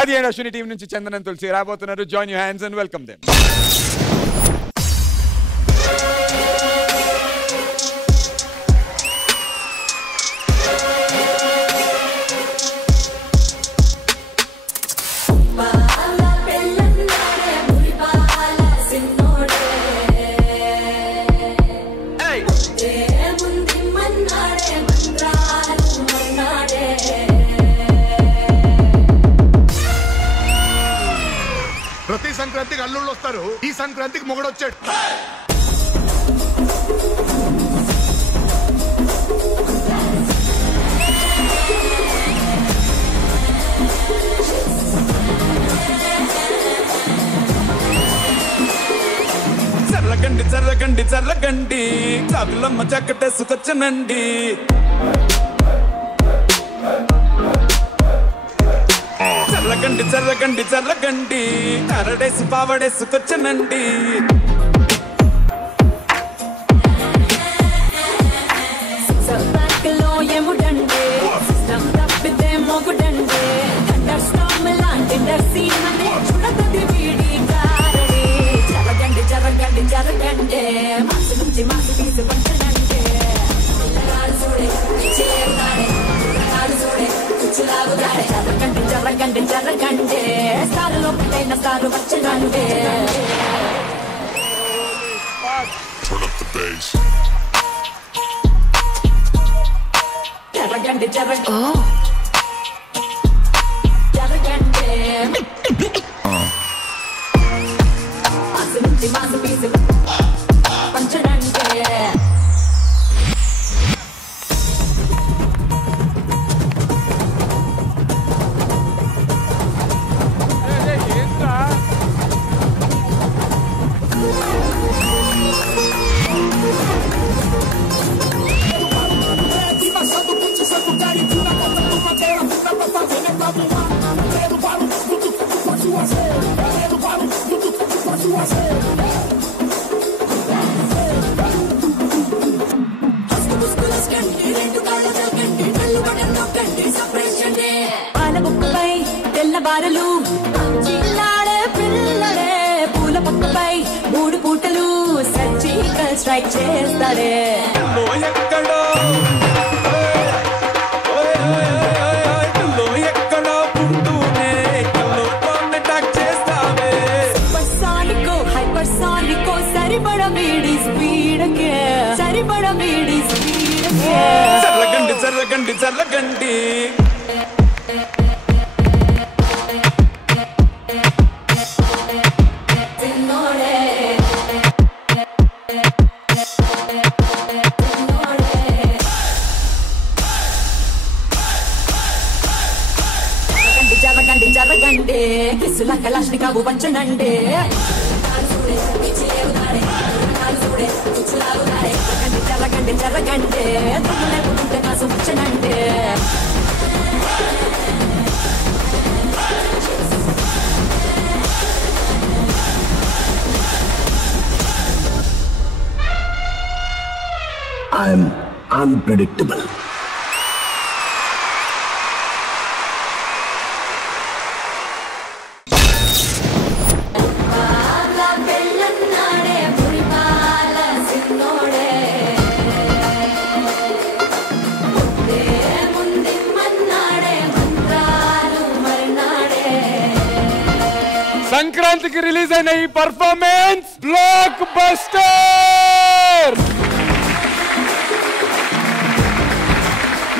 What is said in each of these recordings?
ఆది and Ashwini team నుంచి Chandan and తులసి రాబోతున్నారు. Join your hands and welcome them. ప్రతి సంక్రాంతికి అల్లుళ్ళు వస్తారు. ఈ సంక్రాంతికి మొగుడు వచ్చాడు. చర్లగండి చర్లగండి చర్లగండి చాకులమ్మ చక్కటేసుకొచ్చనండి. చర్లగండి చర్లగండి చర్లగండి కరడేసి పావడేసుకొచ్చనండి. ఏముడండి తప్పితే మొగుడండి థండర్ స్టార్మ్ లాంటి దర్శీనని చూడతది వీడి గారడి. జరగండి జరగండి జరగండి మాసు నుంచి మాసు తీసి పంచనండి. పిల్లగాడు చూడే చేరుతాడే పిల్లగాడు చూడే కుచ్చులాగుతాడే. జరగండి జరగండి జరగండి స్టారులో పుట్టైన స్టారు వచ్చనండి. జరగండి జరగండి జరగండి మాసు నుంచి మాసు తీసి పంచనండి. పాలబుక్కపై తెల్లబారలు చిల్లాడే పిల్లడే పూల పక్కపై 3 పూటలు సర్జికల్ స్ట్రైక్ చేస్తాడే. ఎక్కడో ఎక్కడో పుంటూనే అటాక్ చేస్తావే. సూపర్సానికో హైపర్సానికో సరిపడ వీడి స్పీడ్కే సరిపడ వీడి స్పీడ్కే. చర్లగండి చర్లగండి చర్లగండి జరగండి జరగండి కిసుల కలాష్నికావు వంచనండి. జరగండి జరగండి లేకుంటే కాసు వంచనండి. I'm unpredictable. సంక్రాంతికి రిలీజ్ అయిన ఈ పర్ఫార్మెన్స్ బ్లాక్ బస్టర్.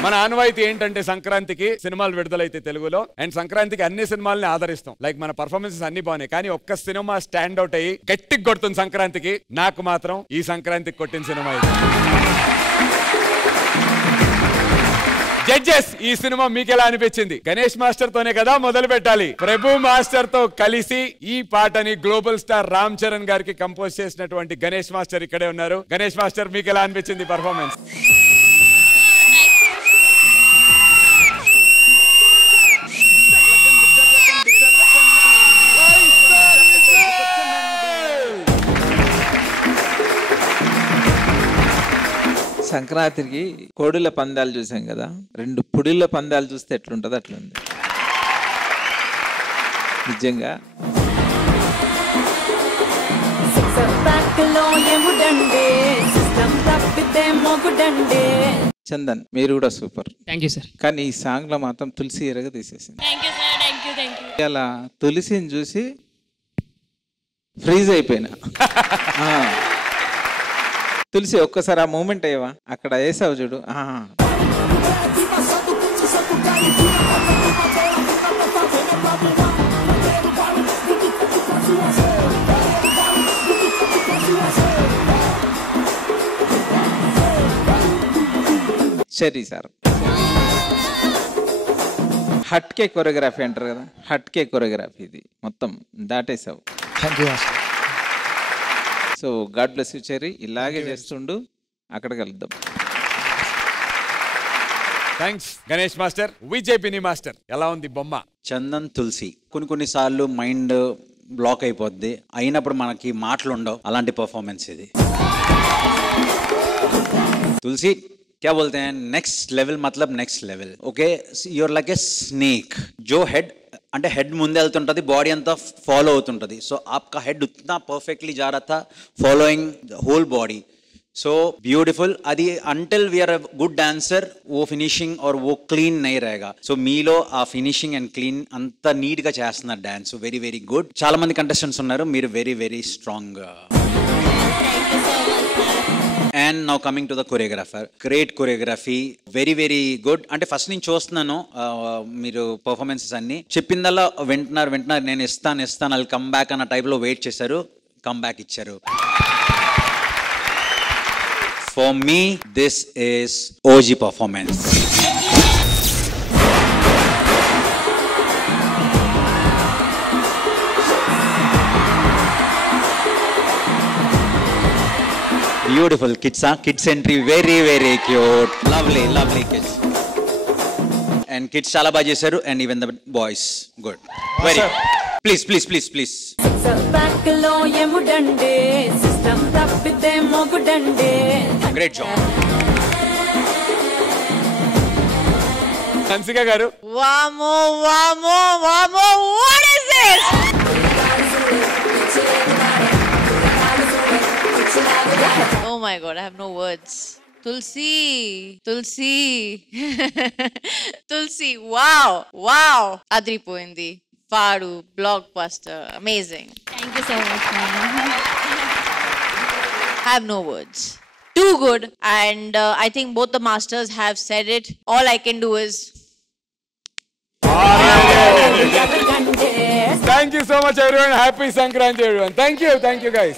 మన ఆనవాయితీ ఏంటంటే సంక్రాంతికి సినిమాలు విడుదలైతే తెలుగులో అండ్ సంక్రాంతికి అన్ని సినిమాలని ఆదరిస్తాం. లైక్ మన పర్ఫార్మెన్సెస్ అన్ని బాగున్నాయి కానీ ఒక్క సినిమా స్టాండ్ అవుట్ అయ్యి గట్టికి కొడుతుంది సంక్రాంతికి. నాకు మాత్రం ఈ సంక్రాంతికి కొట్టిన సినిమా ఇది. జడ్జెస్, ఈ సినిమా మీకు ఎలా అనిపించింది? గణేష్ మాస్టర్ తోనే కదా మొదలు పెట్టాలి. ప్రభు మాస్టర్ తో కలిసి ఈ పాటని గ్లోబల్ స్టార్ రామ్ చరణ్ గారికి కంపోజ్ చేసినటువంటి గణేష్ మాస్టర్ ఇక్కడే ఉన్నారు. గణేష్ మాస్టర్, మీకు ఎలా అనిపించింది పర్ఫార్మెన్స్? సంక్రాంతికి కోడిల పందాలు చూసాం కదా, 2 పుడిల పందాలు చూస్తే ఎట్లుంటది అట్లుంది. నిజంగా సిక్సర్ బ్యాక్ లో ఎముడండే సిస్టమ్ తప్పితే మొగుడండే. చందన్ మీరు కూడా సూపర్. Thank you sir. కానీ ఈ సాంగ్ లో మాత్రం తులసి ఎరగ తీసేసింది. Thank you sir. Thank you thank you. అలా తులసిని చూసి ఫ్రీజ్ అయిపోయినా. తులసి ఒక్కసారి ఆ మూమెంట్ అయ్యవా అక్కడ వేసావు చూడు. సరే సార్, హట్కే కొరియోగ్రఫీ అంటారు కదా, హట్కే కొరియోగ్రఫీ ఇది మొత్తం దాటేసావు. So god bless you Cherry, ఇలాగే చేస్తుండు. అక్కడ కలుద్దాం. Thanks Ganesh master. Vijay Binny master, ఎలా ఉంది బొమ్మ? చందన్ తులసి కొన్ని సార్లు మైండ్ బ్లాక్ అయిపోద్ది, అయినప్పుడు మనకి మాటలు ఉండవు. అలాంటి పర్ఫార్మెన్స్ ఇది. తులసి क्या बोलते हैं, नेक्स्ट लेवल मतलब next level. Okay, you're like a snake जो हेड అంటే హెడ్ ముందే వెళ్తుంటుంది, బాడీ అంతా ఫాలో అవుతుంటుంది. సో ఆప్కా హెడ్ ఉतना పర్ఫెక్ట్లీ जा रहा था, following whole body. So beautiful. అది అంటిల్ వీఆర్ గుడ్ డాన్సర్ वो ఫినిషింగ్ और वो క్లీన్ नहीं रहेगा. సో మీలో ఆ ఫినిషింగ్ అండ్ క్లీన్ అంత నీట్ గా చేస్తున్నారు డాన్స్. Very very good. చాలా మంది కంటెస్టెంట్స్ ఉన్నారు, మీరు very very strong. And now coming to the choreographer, great choreography, very very good. అంటే ఫస్ట్ నేను చూస్తున్నాను మీరు పర్ఫార్మెన్సెస్ అన్ని చెప్పిందల్లా వింటున్నారు. నేను ఇస్తాను అది కమ్ బ్యాక్ అన్న టైప్లో వెయిట్ చేశారు, కమ్ బ్యాక్ ఇచ్చారు. For me this is OG performance. Beautiful kids, kids entry very very cute, lovely kids, and kids chala baga chesaru, and even the boys good, very please sixer back లో ఎముడండే system తప్పితే మొగుడండే. great job. Hansika గారు, వామో what is this? Oh my god, I have no words. Tulsi Tulsi, wow adripoindi paadu blockbuster, amazing. Thank you so much, ma'am. I have no words. Too good. And I think both the masters have said it. All I can do is thank you so much everyone. Happy Sankranti everyone. Thank you guys.